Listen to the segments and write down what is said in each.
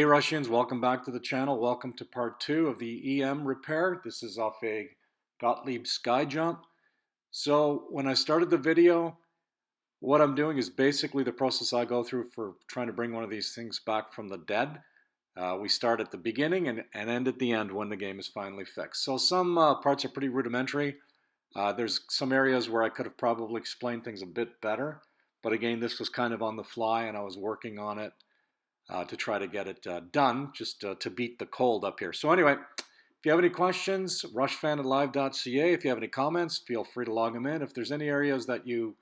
Hey Russians, welcome back to the channel. Welcome to part 2 of the EM repair. This is off a Gottlieb sky jump. So when I started the video, what I'm doing is basically the process I go through for trying to bring one of these things back from the dead. We start at the beginning and end at the end when the game is finally fixed. So some parts are pretty rudimentary. There's some areas where I could have probably explained things a bit better. But again, this was kind of on the fly and I was working on it to try to get it done, just to beat the cold up here. So anyway, if you have any questions, rushfan@live.ca. If you have any comments, feel free to log them in. If there's any areas that you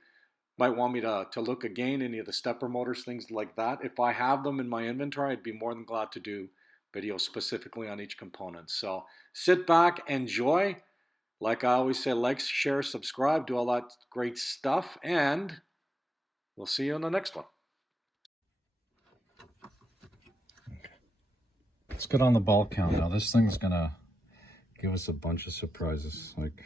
might want me to look again, any of the stepper motors, things like that, if I have them in my inventory, I'd be more than glad to do videos specifically on each component. So sit back, enjoy. Like I always say, like, share, subscribe, do all that great stuff, and we'll see you in the next one. Let's get on the ball count now. This thing's gonna give us a bunch of surprises. Like,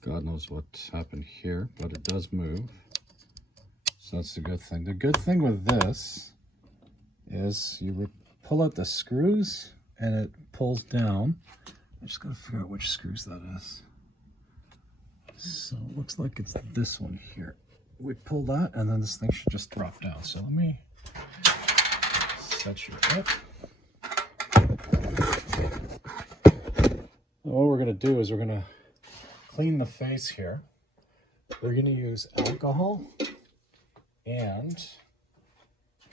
God knows what happened here, but it does move. So that's the good thing. The good thing with this is you pull out the screws and it pulls down. I'm just gonna figure out which screws that is. So it looks like it's this one here. We pull that and then this thing should just drop down. So let me set you up. What we're going to do is we're going to clean the face here. We're going to use alcohol and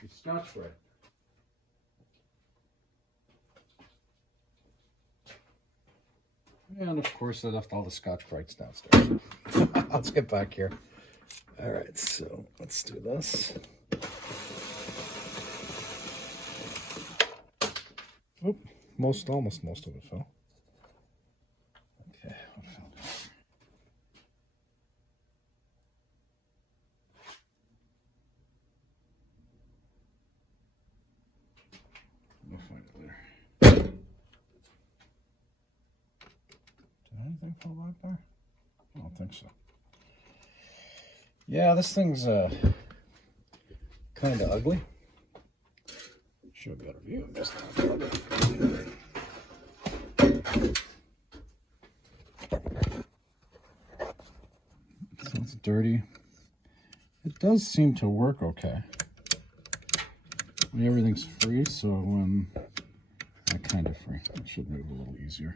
Scotch-Brite. And of course I left all the Scotch-Brites downstairs. Let's get back here. All right, so let's do this. Oop, almost most of it fell. Okay, what fell down? We'll find it later. Did anything fall back there? I don't think so. Yeah, this thing's kind of ugly. Should have got a view of this now. So it's dirty. It does seem to work okay. Everything's free, so when kind of free, it should move a little easier.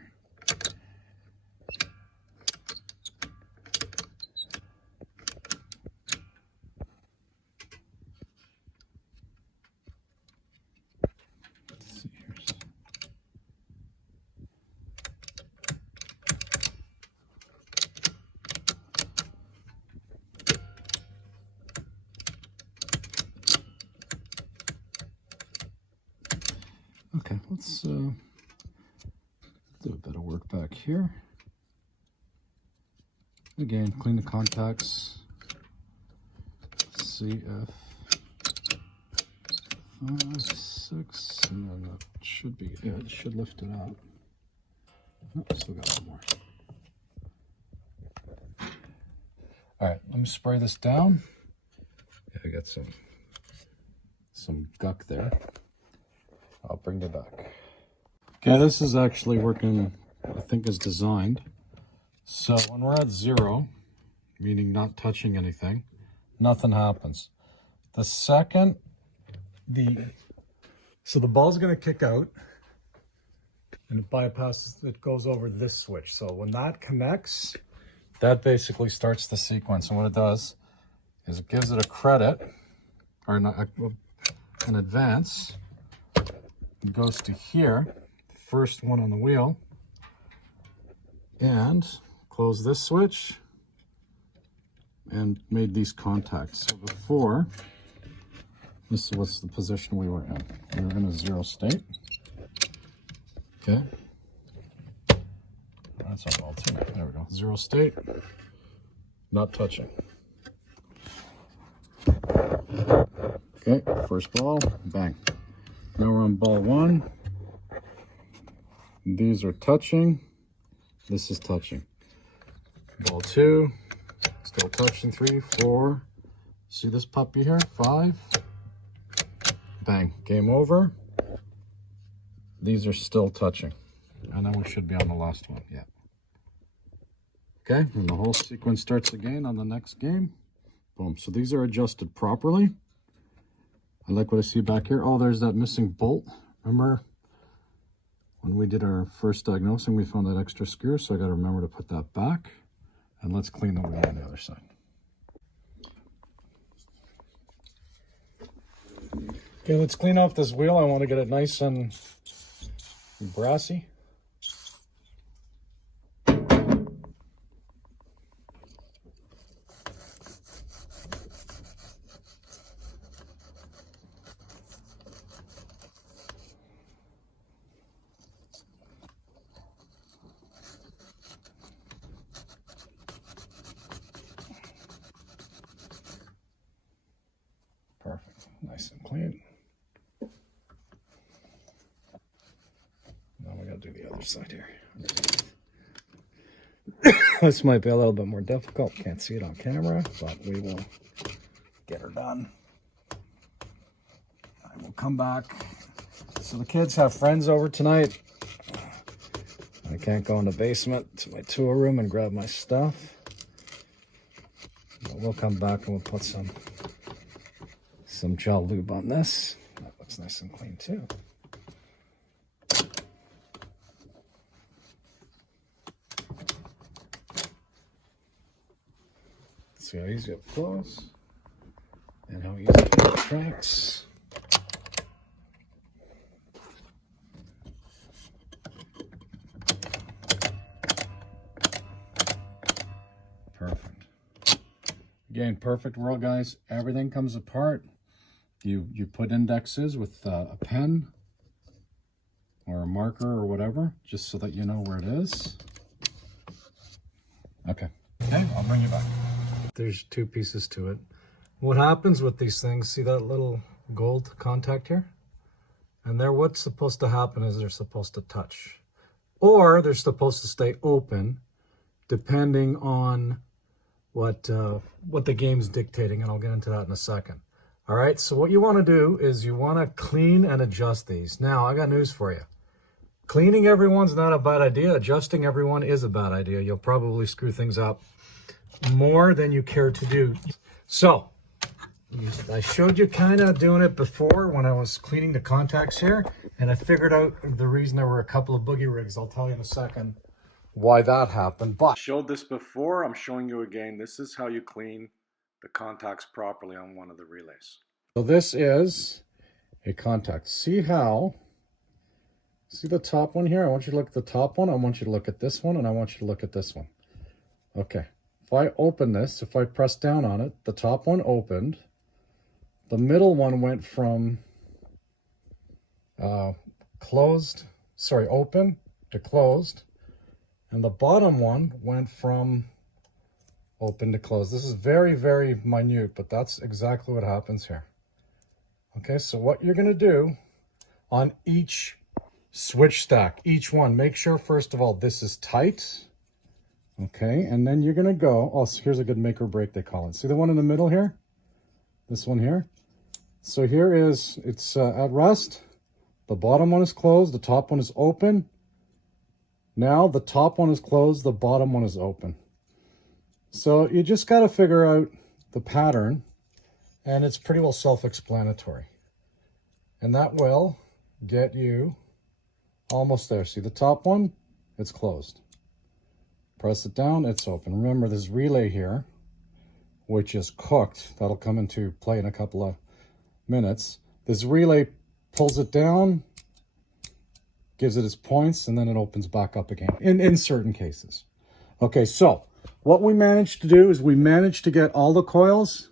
Okay, let's do a bit of work back here. Again, clean the contacts. CF 5, 6, and then that should be it. It should lift it out. Oh, still got one more. All right, let me spray this down. Yeah, I got some guck there. I'll bring it back. Okay, this is actually working, I think, as designed. So when we're at 0, meaning not touching anything, nothing happens. The second so the ball's going to kick out and it bypasses, it goes over this switch. So when that connects, that basically starts the sequence. And what it does is it gives it a credit, or an advance. It goes to here, first one on the wheel, and close this switch and made these contacts. So before, this was the position we were in. We were in a 0 state. Okay. That's on ball 2. There we go. 0 state. Not touching. Okay, first ball, bang. Now we're on ball 1. These are touching. This is touching. Ball 2, still touching. 3, 4. See this puppy here? 5. Bang. Game over. these are still touching. And then we should be on the last one. Yeah. Okay, and the whole sequence starts again on the next game. Boom. So these are adjusted properly. I like what I see back here. Oh, there's that missing bolt. Remember when we did our first diagnosing, we found that extra screw, so I got to remember to put that back. And let's clean the wheel on the other side. Okay, let's clean off this wheel. I want to get it nice and brassy. Perfect, nice and clean. Now we gotta do the other side here. This might be a little bit more difficult. Can't see it on camera, but we will get her done. I will come back. So the kids have friends over tonight. I can't go in the basement to my tool room and grab my stuff. But we'll come back and we'll put some gel lube on this. That looks nice and clean too. See how easy it flows and how easy it retracts. Perfect. Again, perfect world, guys. Everything comes apart. You put indexes with a pen or a marker or whatever, just so that you know where it is. Okay. Okay, I'll bring you back. There's two pieces to it. What happens with these things, see that little gold contact here? And there, what's supposed to happen is they're supposed to touch. Or they're supposed to stay open, depending on what the game's dictating, and I'll get into that in a second. All right, so what you want to do is you want to clean and adjust these. Now, I got news for you. Cleaning everyone's not a bad idea. Adjusting everyone is a bad idea. You'll probably screw things up more than you care to do. So, I showed you kind of doing it before when I was cleaning the contacts here, and I figured out the reason there were a couple of boogie rigs. I'll tell you in a second why that happened. But I showed this before. I'm showing you again. This is how you clean the contacts properly on one of the relays. So this is a contact. See the top one here? I want you to look at the top one. I want you to look at this one, and I want you to look at this one. Okay. If I open this, if I press down on it, the top one opened. The middle one went from open to closed. And the bottom one went from open to close. This is very, very minute, but that's exactly what happens here. Okay, so what you're going to do on each switch stack, each one, make sure first of all this is tight. Okay, and then you're going to go, oh, so here's a good make or break, they call it. See the one in the middle here? This one here? So here is, it's at rest. The bottom one is closed, the top one is open. Now the top one is closed, the bottom one is open. So you just got to figure out the pattern, and it's pretty well self-explanatory. And that will get you almost there. See the top one? It's closed. Press it down, it's open. Remember this relay here, which is cooked. That'll come into play in a couple of minutes. This relay pulls it down, gives it its points, and then it opens back up again in certain cases. Okay, so what we managed to do is we managed to get all the coils,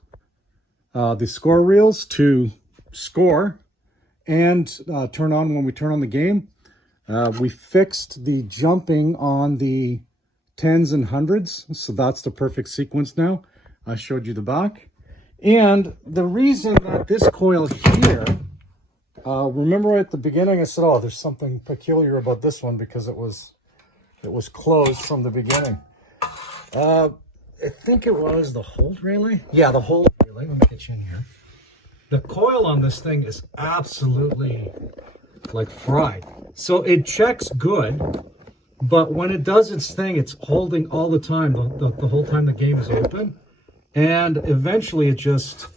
the score reels to score and turn on when we turn on the game. We fixed the jumping on the 10s and 100s, so that's the perfect sequence now. I showed you the back. And the reason that this coil here, remember at the beginning I said, oh, there's something peculiar about this one because it was closed from the beginning. I think it was the hold relay. Yeah, the hold relay. Let me get you in here. The coil on this thing is absolutely like fried. So it checks good, but when it does its thing, it's holding all the time, the whole time the game is open. And eventually it just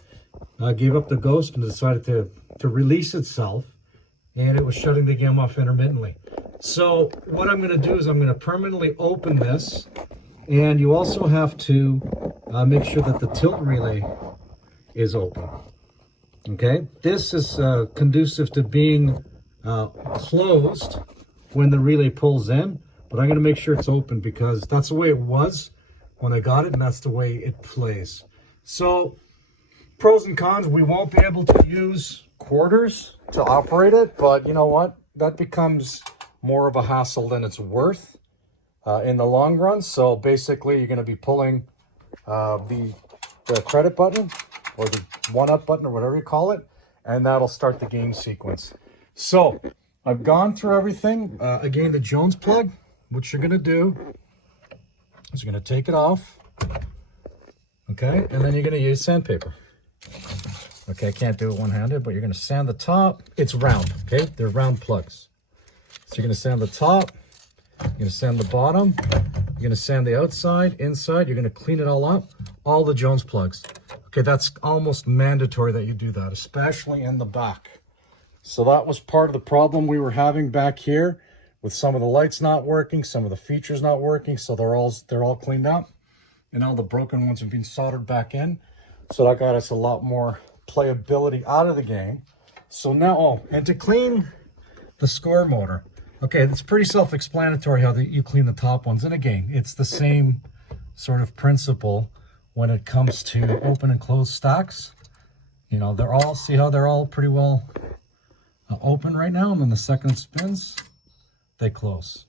gave up the ghost and decided to release itself, and it was shutting the game off intermittently. So what I'm going to do is I'm going to permanently open this, and you also have to make sure that the tilt relay is open. Okay, this is conducive to being closed when the relay pulls in, but I'm going to make sure it's open because that's the way it was when I got it, and that's the way it plays. So pros and cons, we won't be able to use quarters to operate it, but you know what? That becomes more of a hassle than it's worth in the long run. So basically, you're going to be pulling the credit button or the one-up button or whatever you call it, and that'll start the game sequence. So I've gone through everything. Again, the Jones plug, what you're going to do is you're going to take it off, okay, and then you're going to use sandpaper. Okay, I can't do it one-handed, but you're going to sand the top. It's round, okay? They're round plugs. So you're going to sand the top, you're going to sand the bottom, you're going to sand the outside, inside. You're going to clean it all up, all the Jones plugs. Okay, that's almost mandatory that you do that, especially in the back. So that was part of the problem we were having back here with some of the lights not working, some of the features not working. So they're all cleaned up, and all the broken ones have been soldered back in. So that got us a lot more playability out of the game. So now, and to clean the score motor, okay, it's pretty self-explanatory how you clean the top ones. And again, it's the same sort of principle when it comes to open and close stacks. You know, they're all, see how they're all pretty well open right now, and then the second it spins, they close.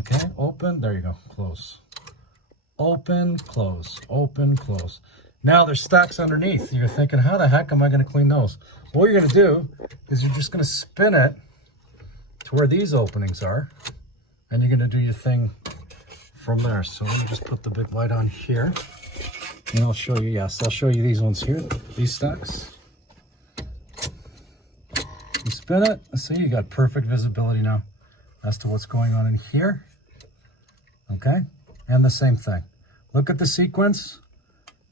Okay, open, there you go, close. Open, close, open, close. Now there's stacks underneath. You're thinking, how the heck am I going to clean those? What you're going to do is you're just going to spin it to where these openings are, and you're going to do your thing from there. So let me just put the big light on here, and I'll show you, yes, I'll show you these ones here, these stacks. You spin it, see, you got perfect visibility now as to what's going on in here. Okay, and the same thing. Look at the sequence.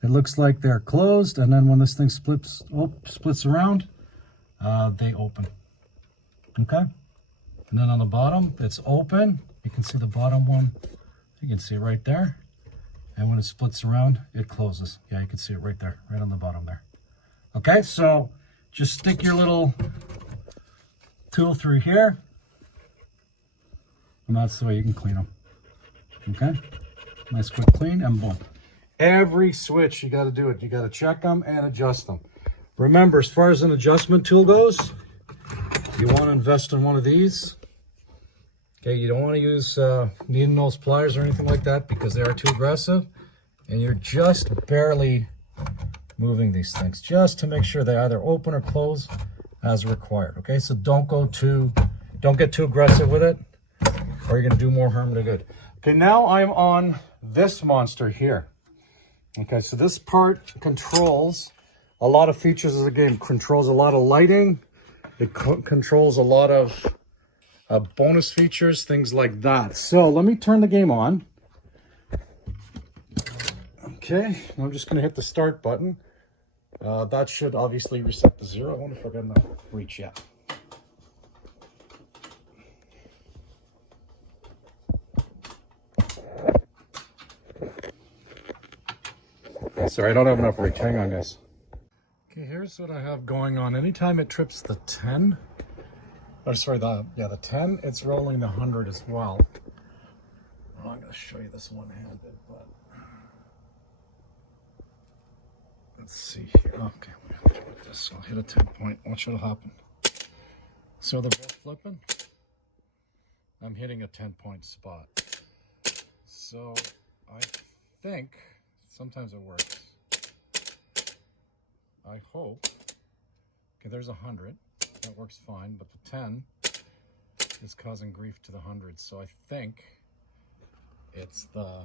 It looks like they're closed, and then when this thing splits around, they open. Okay? And then on the bottom, it's open. You can see the bottom one. You can see it right there. And when it splits around, it closes. Yeah, you can see it right there, right on the bottom there. Okay, so just stick your little tool through here, and that's the way you can clean them. Okay? Nice quick clean, and boom. Every switch, you got to do it. You got to check them and adjust them. Remember, as far as an adjustment tool goes, you want to invest in one of these. Okay, you don't want to use needle nose pliers or anything like that because they are too aggressive. And you're just barely moving these things just to make sure they either open or close as required. Okay, so don't get too aggressive with it, or you're going to do more harm than good. Okay, now I'm on this monster here. Okay, so this part controls a lot of features of the game. Controls a lot of lighting. It controls a lot of bonus features, things like that. So let me turn the game on. Okay, I'm just going to hit the start button. That should obviously reset to 0. I wonder if I got enough reach yet. Sorry, I don't have enough reach. Hang on, guys. Okay, here's what I have going on. Anytime it trips the 10, or sorry, the 10, it's rolling the 100 as well. I'm going to show you this one-handed, but let's see here. Okay, we'll put this. I'll hit a 10 point. Watch what'll happen. So they're both flipping. I'm hitting a 10-point spot. So I think sometimes it works. I hope. Okay, there's 100. That works fine, but the 10 is causing grief to the 100. So I think it's the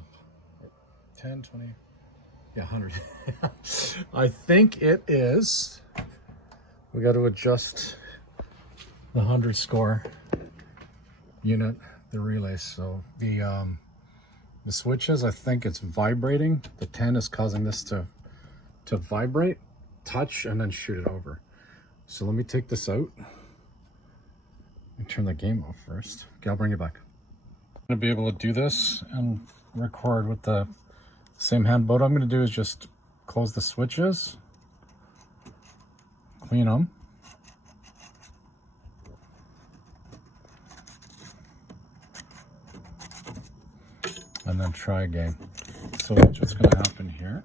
10, 20, yeah, 100. I think it is. We got to adjust the 100 score unit, the relays. So the switches, I think it's vibrating. The 10 is causing this to vibrate, touch, and then shoot it over. So let me take this out and turn the game off first. Okay, I'll bring it back. I'm gonna be able to do this and record with the same hand. What I'm gonna do is just close the switches, clean them, and then try again. So that's what's gonna happen here.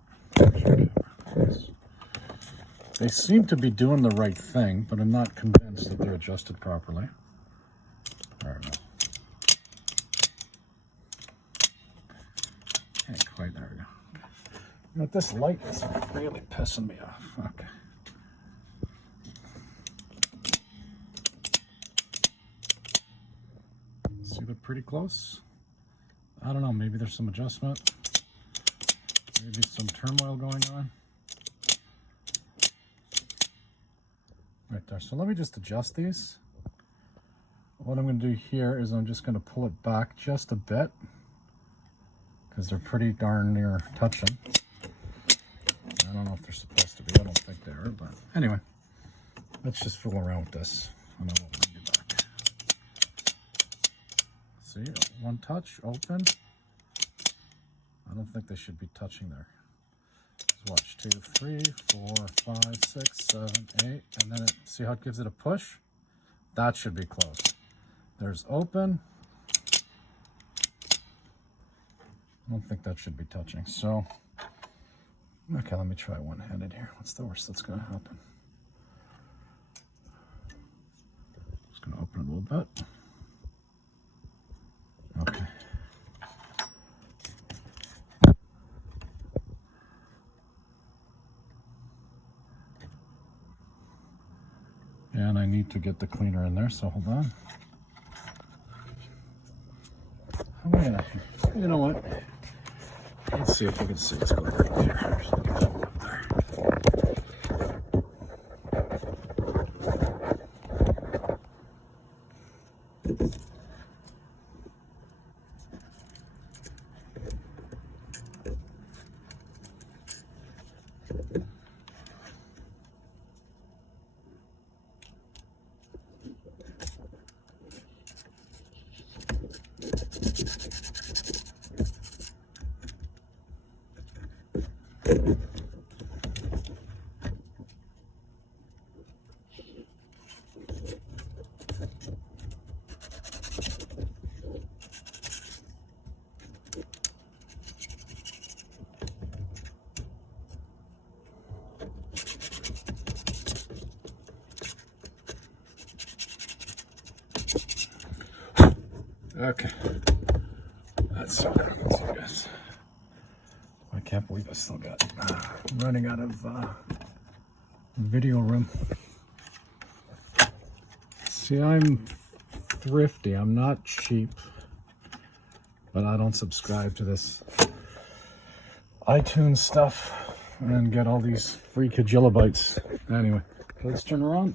They seem to be doing the right thing, but I'm not convinced that they're adjusted properly. I don't know. Can't quite, there we go. You know, this light is really pissing me off. Okay. See, they're pretty close. I don't know, maybe there's some adjustment. Maybe some turmoil going on. Right there. So let me just adjust these. What I'm going to do here is I'm just going to pull it back just a bit because they're pretty darn near touching. I don't know if they're supposed to be. I don't think they are, but anyway, let's just fool around with this and I won't bring you back. See, one touch, open. I don't think they should be touching there. Watch 2, 3, 4, 5, 6, 7, 8, and then see how it gives it a push? That should be closed. There's open. I don't think that should be touching. So, okay, let me try one-handed here. What's the worst that's going to happen? Just going to open it a little bit. Okay. And I need to get the cleaner in there, so hold on. I'm gonna, you know what? Let's see if we can see what's going on here. Just get that one up there. Okay, that's so good. Let's see, guys. I can't believe I still got running out of video room. See, I'm thrifty. I'm not cheap, but I don't subscribe to this iTunes stuff and get all these free kilobytes. Anyway, let's turn around.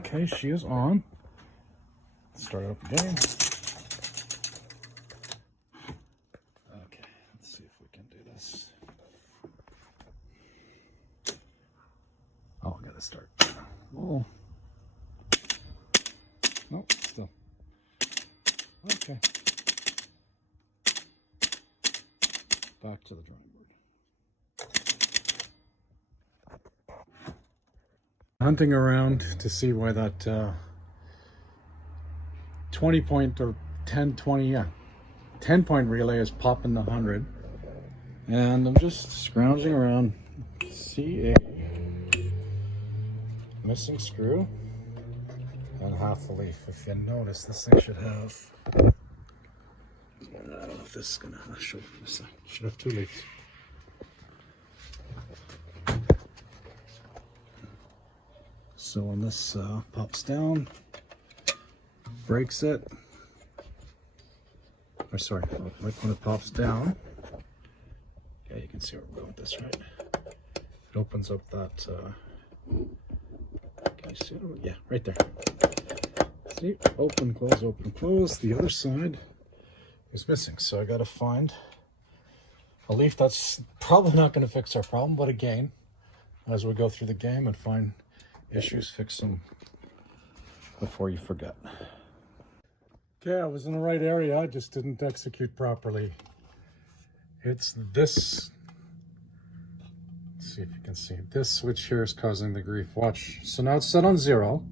Okay, she is on. Start it up again. Okay, let's see if we can do this. Oh, I gotta start. Oh. Nope, still. Okay. Back to the drawing board. Hunting around to see why that 20 point or 10 point relay is popping the 100, and I'm just scrounging around. See a missing screw and half a leaf. If you notice, this thing should have, I don't know if this is gonna show this. Should have 2 leaves. So when this pops down, breaks it, or sorry, right when it pops down, yeah, you can see where we're going with this, right? It opens up that see? Yeah, right there. See, open, close, open, close. The other side is missing, so I got to find a leaf. That's probably not going to fix our problem, but again, as we go through the game and find issues, fix them before you forget. Okay, I was in the right area, I just didn't execute properly. It's this, let's see if you can see, this switch here is causing the grief. Watch, so now it's set on 0.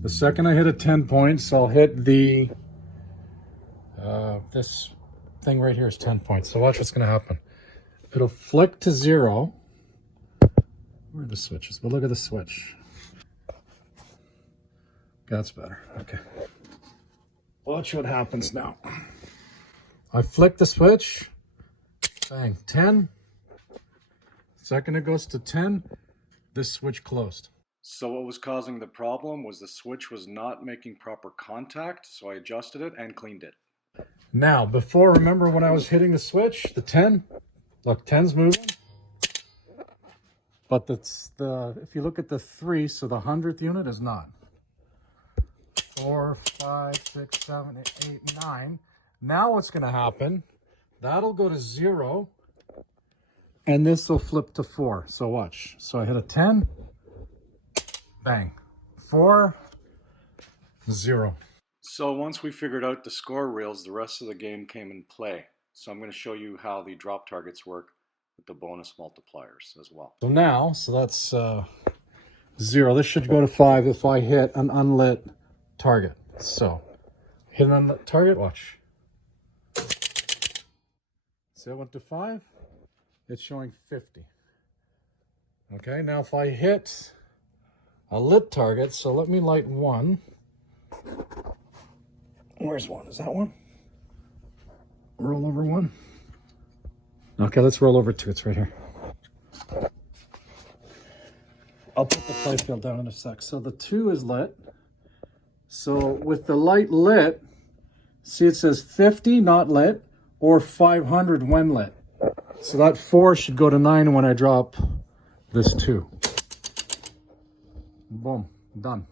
The second I hit a 10 points, I'll hit the, this thing right here is 10 points. So watch what's gonna happen. It'll flick to 0. Where are the switches? But look at the switch. That's better, okay. Watch what happens now. I flick the switch, bang, 10. Second it goes to 10, this switch closed. So what was causing the problem was the switch was not making proper contact, so I adjusted it and cleaned it. Now, before, remember when I was hitting the switch, the 10? Look, 10's moving. But if you look at the 3, so the 100th unit is not. 4, 5, 6, 7, 8, 9. Now what's going to happen, that'll go to 0, and this will flip to 4. So watch. So I hit a 10, bang, 4, 0. So once we figured out the score reels, the rest of the game came in play. So I'm going to show you how the drop targets work with the bonus multipliers as well. So now, so that's 0. This should go to 5 if I hit an unlit target. So hit an unlit target, watch. See, I went to 5. It's showing 50. Okay, now if I hit a lit target, so let me light 1. Where's 1? Is that 1? Roll over 1. Okay, let's roll over 2. It's right here. I'll put the Playfield down in a sec. So the 2 is lit. So with the light lit, see it says 50 not lit or 500 when lit. So that 4 should go to 9 when I drop this 2. Boom, done.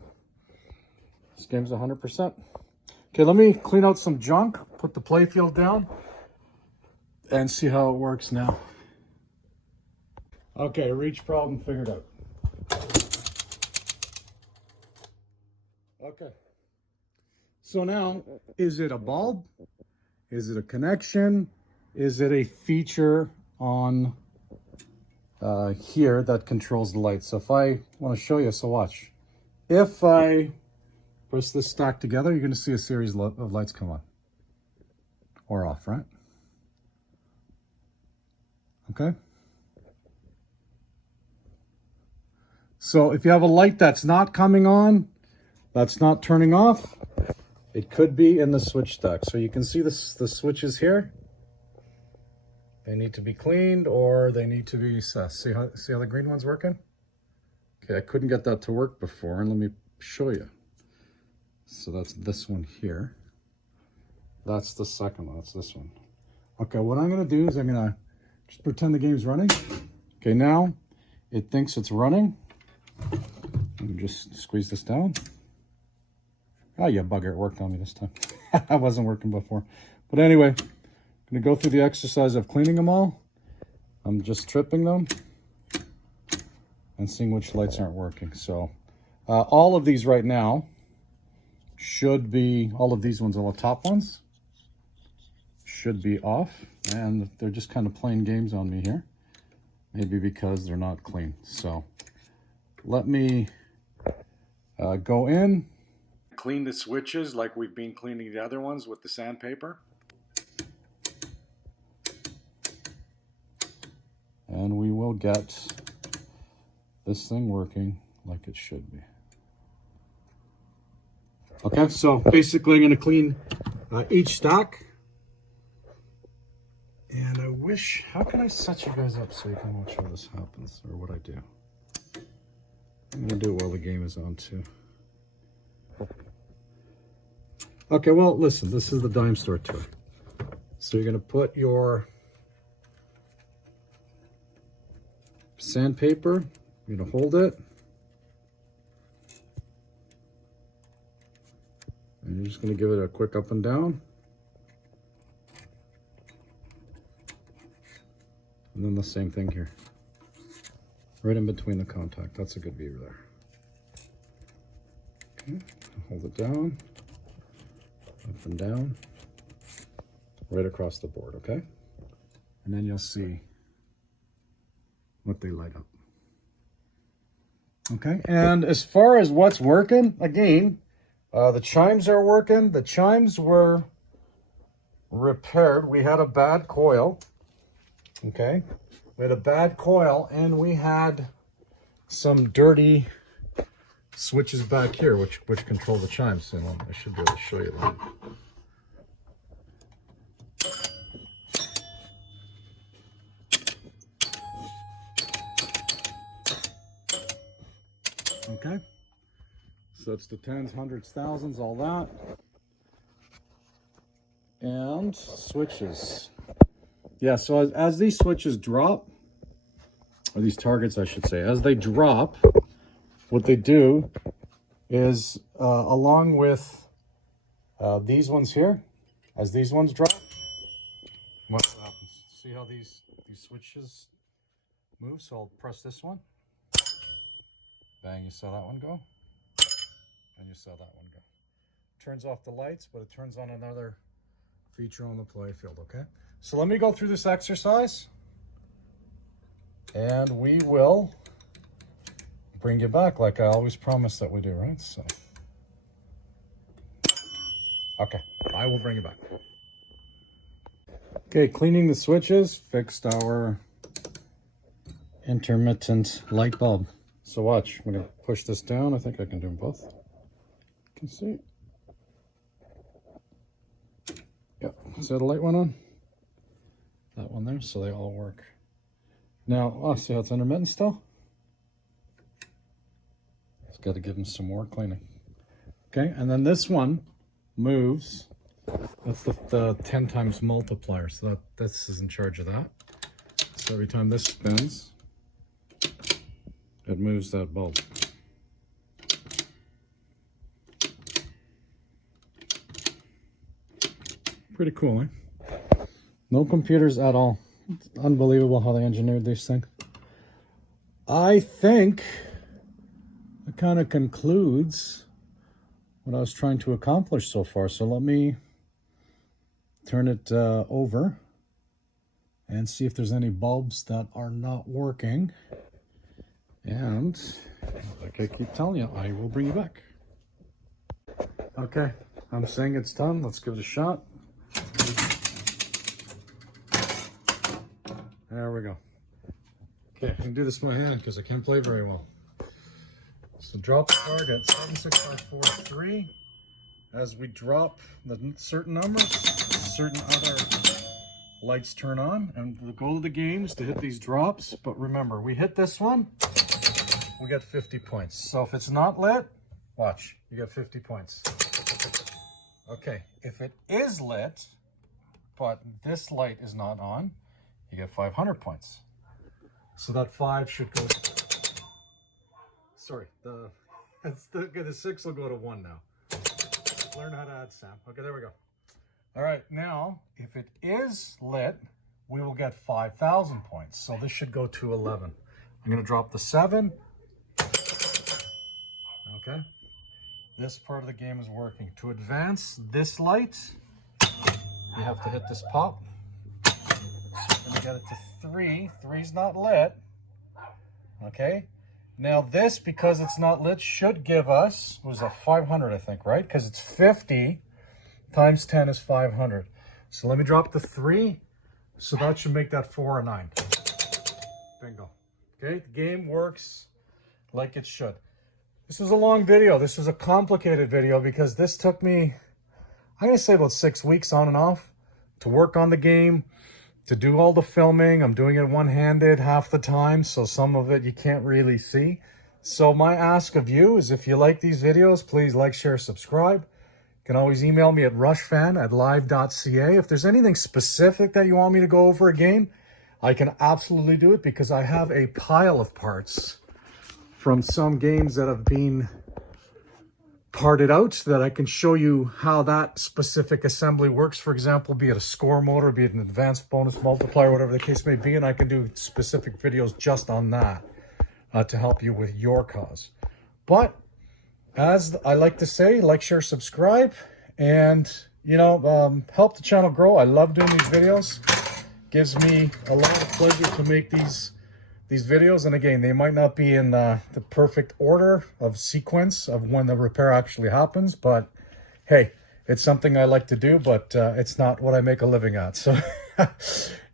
This game's 100%. Okay, let me clean out some junk, put the Playfield down, and see how it works now. Okay, reach problem figured out. Okay. So now, is it a bulb? Is it a connection? Is it a feature on here that controls the light? So if I want to show you, so watch. If I press this stack together, you're going to see a series of lights come on or off, right? Okay. So if you have a light that's not coming on, that's not turning off, it could be in the switch stack. So you can see the switches here. They need to be cleaned or they need to be assessed. See how the green one's working? Okay, I couldn't get that to work before, and let me show you. So that's this one here. That's the second one, that's this one. Okay, what I'm gonna do is I'm gonna just pretend the game's running. Okay, now it thinks it's running. Let me just squeeze this down. Oh, you bugger, it worked on me this time. That wasn't working before. But anyway, I'm gonna go through the exercise of cleaning them all. I'm just tripping them and seeing which lights aren't working. So all of these right now should be, all of these ones, all the top ones, should be off. And they're just kind of playing games on me here. Maybe because they're not clean. So let me go in. Clean the switches like we've been cleaning the other ones with the sandpaper. And we will get this thing working like it should be. Okay, so basically I'm going to clean each stack. And I wish, how can I set you guys up so you can watch how this happens, or what I do? I'm going to do it while the game is on too. Okay, well, listen, this is the dime store tour. So you're going to put your sandpaper, you're going to hold it, And you're just going to give it a quick up and down. And then the same thing here. Right in between the contact. That's a good view there. Okay, hold it down, up and down, right across the board, okay? And then you'll see what they light up. Okay, and as far as what's working, again, the chimes are working. The chimes were repaired. We had a bad coil, okay? We had a bad coil, and we had some dirty switches back here, which control the chimes. So I should be able to show you that. Okay, so it's the tens, hundreds, thousands, all that. And switches. Yeah, so as these switches drop, or these targets I should say, as they drop, what they do is, along with these ones here, as these ones drop, what happens? See how these switches move? So I'll press this one. Bang, you saw that one go. And you saw that one go. Turns off the lights, but it turns on another feature on the Playfield, okay? So let me go through this exercise, and we will bring you back like I always promise that we do, right? So, okay, I will bring you back. Okay, cleaning the switches, fixed our intermittent light bulb. So watch, I'm gonna push this down. I think I can do them both. You can see. Yep, see how the light went on? That one there, so they all work. Now, oh, see how it's intermittent still? It's got to give them some more cleaning. Okay, and then this one moves. That's the 10 times multiplier, so this is in charge of that. So every time this spins, it moves that bulb. Pretty cool, eh? No computers at all. It's unbelievable how they engineered these things. I think it kind of concludes what I was trying to accomplish so far. So let me turn it over and see if there's any bulbs that are not working. And like I keep telling you, I will bring you back. Okay, I'm saying it's done. Let's give it a shot. There we go. Okay, I can do this with my hand because I can't play very well. So drop the target, 76543. As we drop the certain numbers, certain other lights turn on, and the goal of the game is to hit these drops. But remember, we hit this one, we get 50 points. So if it's not lit, watch, you get 50 points. Okay, if it is lit, but this light is not on, you get 500 points. So that 5 should go, sorry, the 6 will go to 1 now. Learn how to add, Sam. Okay, there we go. All right, now, if it is lit, we will get 5,000 points. So this should go to 11. I'm gonna drop the 7. Okay. This part of the game is working. To advance this light, you have to hit this pop. So we're gonna get it to 3. 3's not lit. Okay. Now this, because it's not lit, should give us, what was that, 500, I think, right? Because it's 50 times 10 is 500. So let me drop the 3. So that should make that 4 or 9. Bingo. Okay, the game works like it should. This was a long video. This was a complicated video because this took me, I'm going to say about 6 weeks on and off to work on the game, to do all the filming. I'm doing it one-handed half the time, so some of it you can't really see. So my ask of you is, if you like these videos, please like, share, subscribe. You can always email me at rushfan@live.ca. If there's anything specific that you want me to go over again, I can absolutely do it because I have a pile of parts from some games that have been part it out so that I can show you how that specific assembly works. For example, be it a score motor, be it an advanced bonus multiplier, whatever the case may be, and I can do specific videos just on that to help you with your cause. But as I like to say, like, share, subscribe, and help the channel grow. I love doing these videos. Gives me a lot of pleasure to make these videos. And again, they might not be in the perfect order of sequence of when the repair actually happens, but hey, it's something I like to do, but it's not what I make a living at. So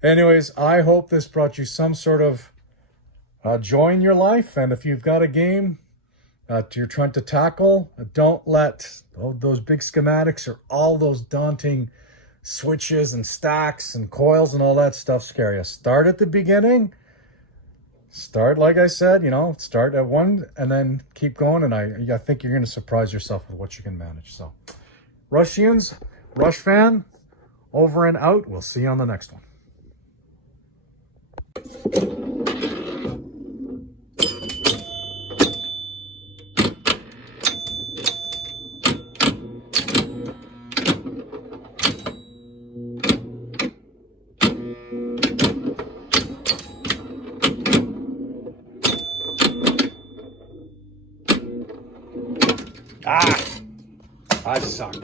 anyways, I hope this brought you some sort of joy in your life. And if you've got a game you're trying to tackle, don't let those big schematics or all those daunting switches and stacks and coils and all that stuff scare you. Start at the beginning. Start, like I said, start at one and then keep going. And I think you're going to surprise yourself with what you can manage. So, Rushians, Rush fan, over and out. We'll see you on the next one. I suck.